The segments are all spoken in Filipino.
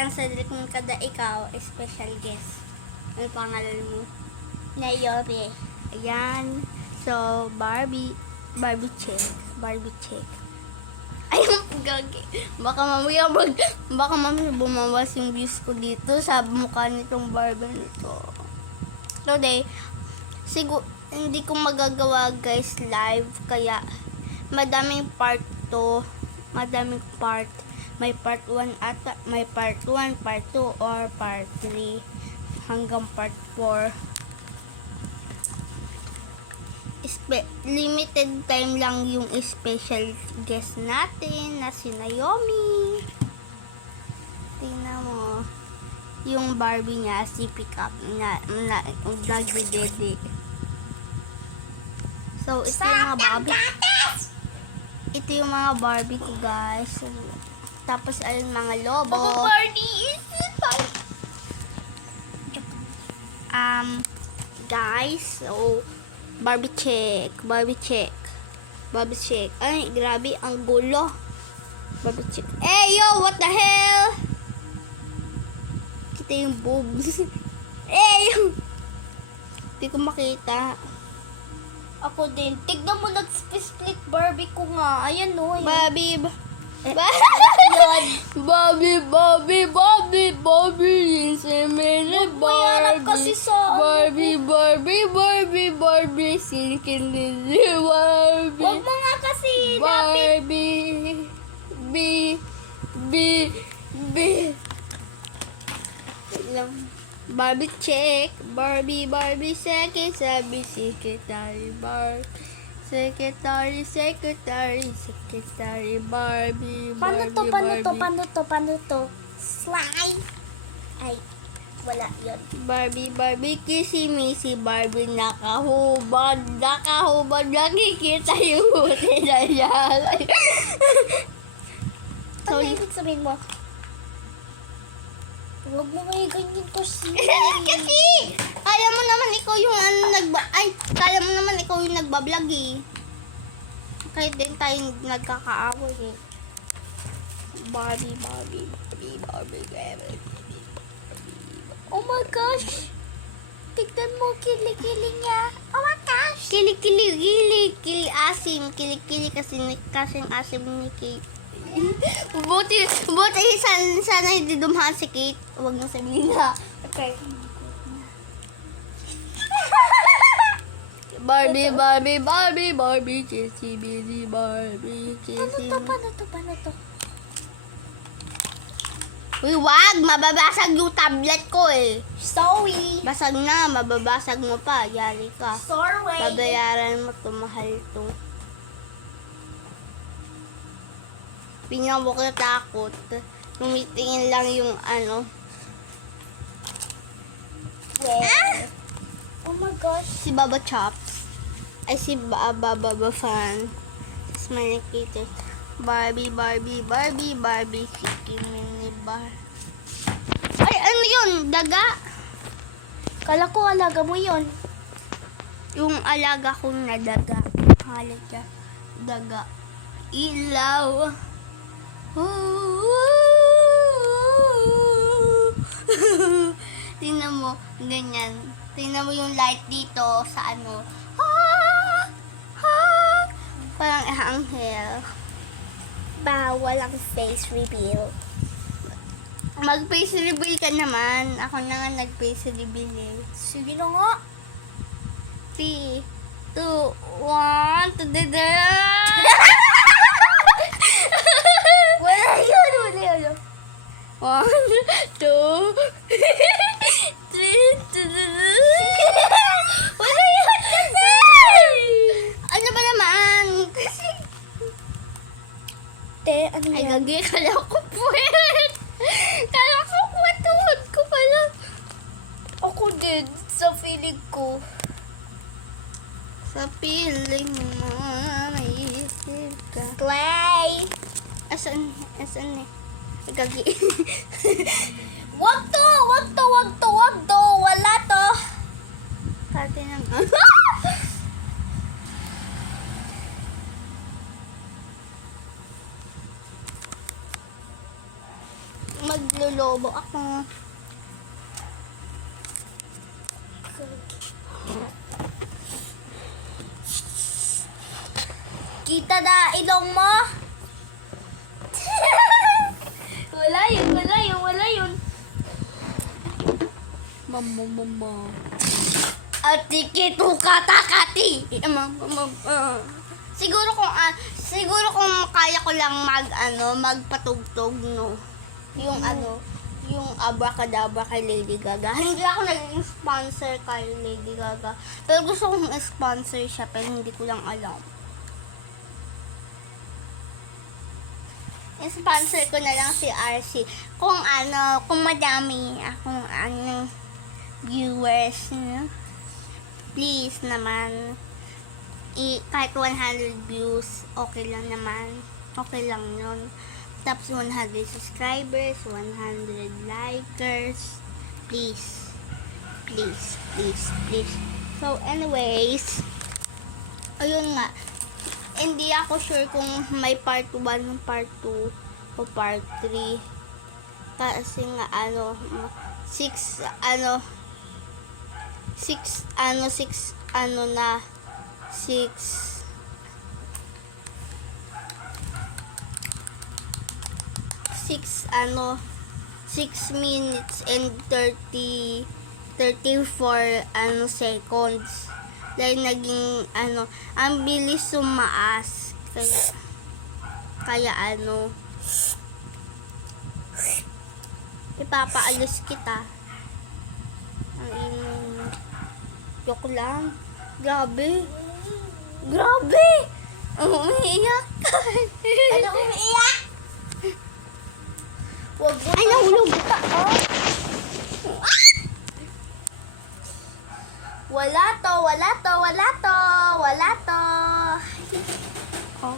Ayan, Cedric mo kada ikaw, special guest. Ano pangalan mo? Nayobi. Ayan. So, Barbie check. Ay, gagi. Baka mamaya bumawas yung views ko dito sa mukha nitong Barbie nito. Today, hindi ko magagawa guys live, kaya madaming part to. Madaming part. May part 1 ata, may part 1, part 2, or part 3 hanggang part 4. Limited time lang yung special guest natin na si Naomi. Tingnan mo. Yung Barbie niya, si Pickup na nagdidede. So, ito yung mga Barbie. Ito yung mga Barbie ko, guys. So, tapos, ayun, mga lobo. Guys, so, Barbie check. Ay, grabe, ang gulo. Barbie check. Hey, yo, what the hell? Kita yung boobs. Hey, yo. Hindi ko makita. Ako din. Tignan mo, nag-split Barbie ko nga. Ayan no. Barbie. Magmayanap kasi sa Barbie, silken lily, Barbie. Huwag mo nga kasi. Barbie, Barbie check. Barbie second, sabi secretary Barbie. Secretary, Barbie. Paano to? Slide. Ay, wala yun. Barbie, kisi-misi, Barbie, nakahubad, nakikita yung buti na yan. Ano ibig sabihin mo? Huwag mo kayo ganyan kasi. Kasi, kaya mo naman ikaw yung kaya mo naman ikaw yung nagbablog eh. Kahit din tayo nagkakaaway eh. Barbie. Oh my gosh. Tignan mo, kilikili niya. Oh my gosh. Kili asim. Kili kasing asim ni Kate. Buti sana hindi dumaan si Kate. Huwag mo sabihin na. Okay. Barbie, Jessie, Billy, Barbie, Jessie. Paano to? Uy, wag! Mababasag yung tablet ko eh. Sorry. Basag na, mababasag mo pa. Yari ka. Sorry. Babayaran mo to, mahal to. Pinang ko natakot. Tumitingin lang yung Well. Oh my gosh. si Baba Chops. Ay, si Baba Fan. Tapos may nakita. Barbie, Chicken Mini Bar. Ay, ano yun? Daga? Kala ko alaga mo yun. Yung alaga kong na daga. Halaga. Daga. Ilaw. Tingnan mo, ganyan. Tingnan mo yung light dito sa parang anghel. Bawal ang face reveal. Mag-face reveal ka naman. Ako na nga nag-face reveal eh. Sige na nga. 3, 2, 1, Wala yun. 1, 2, 3, Wala yun kasi. ano ba naman? Kasi, Ano ay yan? gagi, kala ko puwet. Kala ko puwet, tuhod ko pala. Ako din, sa feeling ko. Sa piling mo, may isip ka. Clay! Asan eh? Gagi. Wag to! Wala to! Pati ng... Maglulubo ako. Kita na ilong mo? Wala yun. Mama. Atiki tu kata-kati. Siguro kung kaya ko lang magpatugtog, no. Yung abracadabra kay Lady Gaga. Hindi ako naging sponsor kay Lady Gaga. Pero gusto kong sponsor siya, pero hindi ko lang alam. Sponsor ko na lang si RC. Kung madami akong viewers, no? Please naman, kahit 100 views, okay lang naman. Okay lang yun. Tapos 100 subscribers, 100 likers. Please. So, anyways, ayun nga. Hindi ako sure kung may part 1, part 2, o part 3. Kasi nga, 6 minutes and 34 seconds. Dahil naging ang bilis sumaas. Kaya ipapaalis kita. Ang inong joke lang. Grabe. Umiiyak ka. Ano umiiyak? Wag mo. Ay, nahulog ka. Wala to. Oh.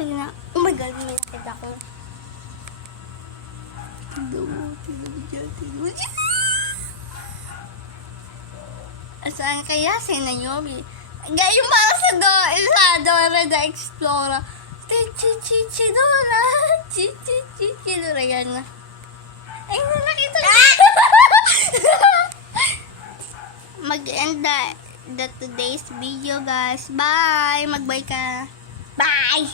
Tingnan. Oh my God, may nakita ko. Saan kaya si Naomi? Gayong ba sa Dora the Explorer? Dora yan na. Ay, nakita ko. Mag-end the today's video, guys. Bye! Mag-bye ka. Bye!